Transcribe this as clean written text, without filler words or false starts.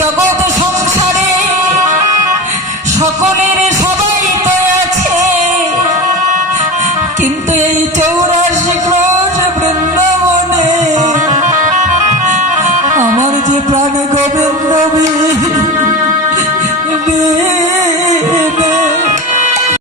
জগৎ সংসারে সকলের সবাই তো আছে, কিন্তু এই 84 ক্রোশ বৃন্দাবনে আমার যে প্রাণ গোবিন্দ বীর